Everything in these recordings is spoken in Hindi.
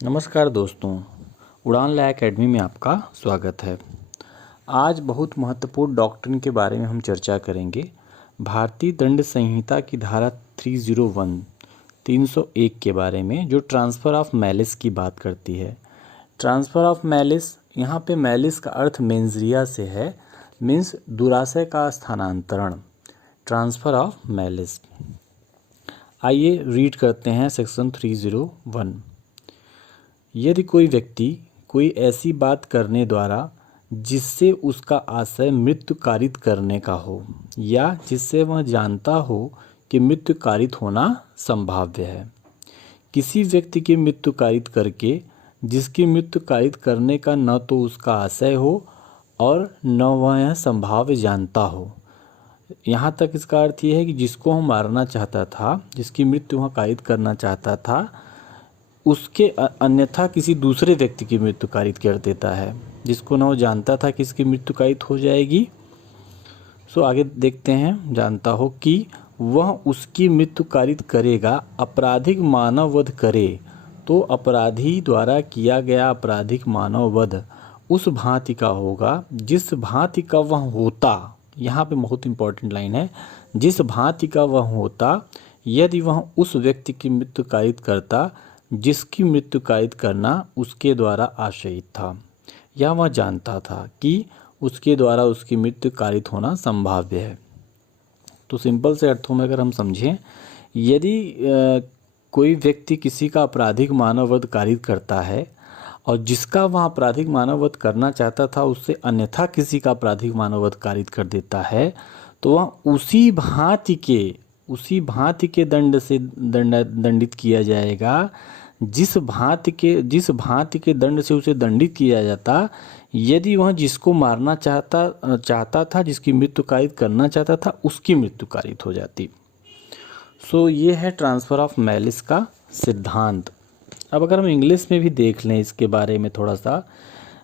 नमस्कार दोस्तों, उड़ान लय एकेडमी में आपका स्वागत है। आज बहुत महत्वपूर्ण डॉक्ट्रिन के बारे में हम चर्चा करेंगे। भारतीय दंड संहिता की धारा 301 के बारे में, जो ट्रांसफ़र ऑफ मैलिस की बात करती है। ट्रांसफ़र ऑफ मैलिस, यहाँ पे मैलिस का अर्थ मेंजरिया से है, मीन्स दुराशय का स्थानांतरण। ट्रांसफ़र ऑफ मैलिस, आइए रीड करते हैं सेक्शन 301। यदि कोई व्यक्ति कोई ऐसी बात करने द्वारा जिससे उसका आशय मृत्यु कारित करने का हो, या जिससे वह जानता हो कि मृत्यु कारित होना संभाव्य है, किसी व्यक्ति की मृत्यु कारित करके जिसकी मृत्यु कारित करने का न तो उसका आशय हो और न वह यह संभाव्य जानता हो। यहाँ तक इसका अर्थ ये है कि जिसको वह मारना चाहता था, जिसकी मृत्यु वह कारित करना चाहता था, उसके अन्यथा किसी दूसरे व्यक्ति की मृत्यु कारित कर देता है, जिसको न वो जानता था कि इसकी मृत्यु कारित हो जाएगी। सो आगे देखते हैं। जानता हो कि वह उसकी मृत्यु कारित करेगा, अपराधिक मानव वध करे, तो अपराधी द्वारा किया गया अपराधिक मानव वध उस भांति का होगा जिस भांति का वह होता। यहाँ पे बहुत इंपॉर्टेंट लाइन है, जिस भांति का वह होता यदि वह उस व्यक्ति की मृत्यु कारित करता जिसकी मृत्यु कारित करना उसके द्वारा आशयित था, या वह जानता था कि उसके द्वारा उसकी मृत्यु कारित होना संभाव्य है। तो सिंपल से अर्थों में अगर हम समझें, यदि कोई व्यक्ति किसी का आपराधिक मानव वध कारित करता है और जिसका वह आपराधिक मानव वध करना चाहता था उससे अन्यथा किसी का आपराधिक मानव वध कारित कर देता है, तो वह उसी भांति के दंड से दंडित किया जाएगा जिस भांति के दंड से उसे दंडित किया जाता यदि वह जिसको मारना चाहता था, जिसकी मृत्यु कारित करना चाहता था, उसकी मृत्यु कारित हो जाती। सो ये है ट्रांसफ़र ऑफ मैलिस का सिद्धांत। अब अगर हम इंग्लिश में भी देख लें इसके बारे में थोड़ा सा,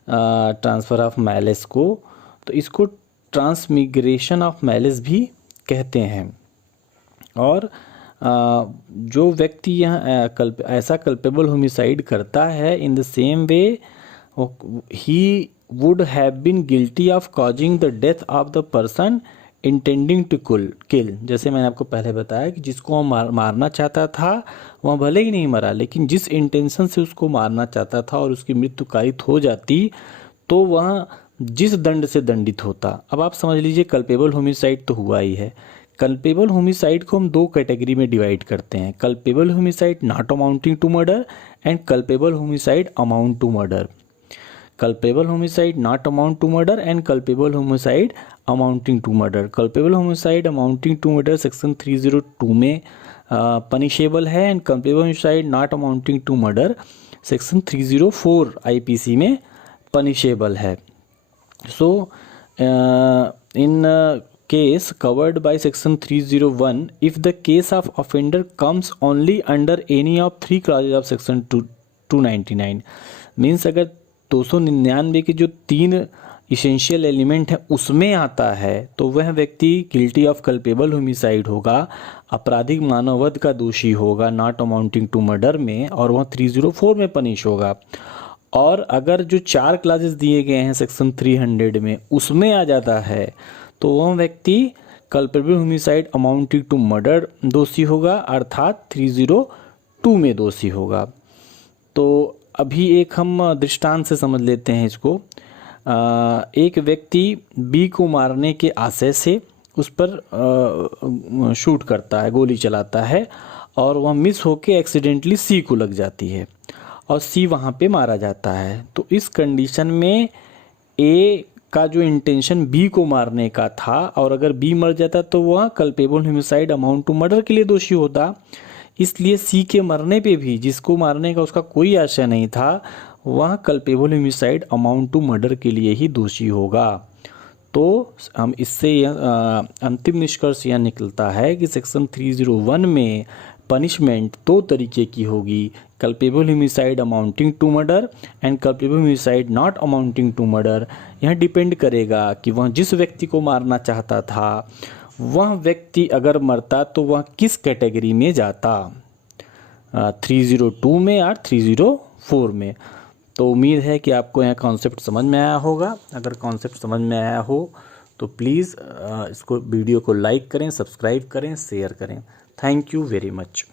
ट्रांसफ़र ऑफ मैलिस को, तो इसको ट्रांसमिग्रेशन ऑफ मैलिस भी कहते हैं। और जो व्यक्ति यहाँ ऐसा कल्पेबल होमिसाइड करता है, in the same way he would have been guilty of causing the death of the person intending to kill. जैसे मैंने आपको पहले बताया कि जिसको वह मारना चाहता था वह भले ही नहीं मरा, लेकिन जिस इंटेंशन से उसको मारना चाहता था और उसकी मृत्यु कारित हो जाती, तो वह जिस दंड से दंडित होता। अब आप समझ लीजिए, कल्पेबल होमिसाइड तो हुआ ही है। कल्पेबल होमिसाइड को हम दो कैटेगरी में डिवाइड करते हैं, culpable homicide not amounting to murder and culpable homicide amount to murder. Culpable homicide not amount to murder and culpable homicide amounting to murder. Culpable homicide amounting to murder section 302 में पनिशेबल है, and culpable homicide not amounting to murder section 304 IPC में पनिशेबल है। So in case covered by section 301, if the case of offender comes only under any of three clauses of section 299, means अगर 299 के जो 3 इसेंशियल एलिमेंट है उसमें आता है, तो वह व्यक्ति गिल्टी ऑफ कल्पेबल होमिसाइड होगा, आपराधिक मानव वध का दोषी होगा नॉट अमाउंटिंग टू मर्डर में, और वह 304 में पनिश होगा। और अगर जो 4 क्लासेस दिए गए हैं सेक्शन 300 में उसमें आ जाता है, तो वह व्यक्ति culpable homicide amounting to murder दोषी होगा, अर्थात 302 में दोषी होगा। तो अभी एक हम दृष्टांत से समझ लेते हैं इसको। एक व्यक्ति बी को मारने के आशय से उस पर शूट करता है, गोली चलाता है, और वह मिस होके एक्सीडेंटली सी को लग जाती है और सी वहाँ पे मारा जाता है। तो इस कंडीशन में ए का जो इंटेंशन बी को मारने का था, और अगर बी मर जाता तो वह culpable homicide amount to murder के लिए दोषी होता। इसलिए सी के मरने पे भी जिसको मारने का उसका कोई आशय नहीं था, वह culpable homicide amount to murder के लिए ही दोषी होगा। तो हम इससे अंतिम निष्कर्ष यह निकलता है कि सेक्शन 301 में पनिशमेंट 2 तरीके की होगी, culpable homicide amounting to murder and culpable homicide not amounting to murder. यह डिपेंड करेगा कि वह जिस व्यक्ति को मारना चाहता था वह व्यक्ति अगर मरता तो वह किस कैटेगरी में जाता, 302 में या 304 4 में। तो उम्मीद है कि आपको यह कॉन्सेप्ट समझ में आया होगा। अगर कॉन्सेप्ट समझ में आया हो तो प्लीज़ इसको वीडियो को लाइक करें, सब्सक्राइब करें, शेयर करें। Thank you very much.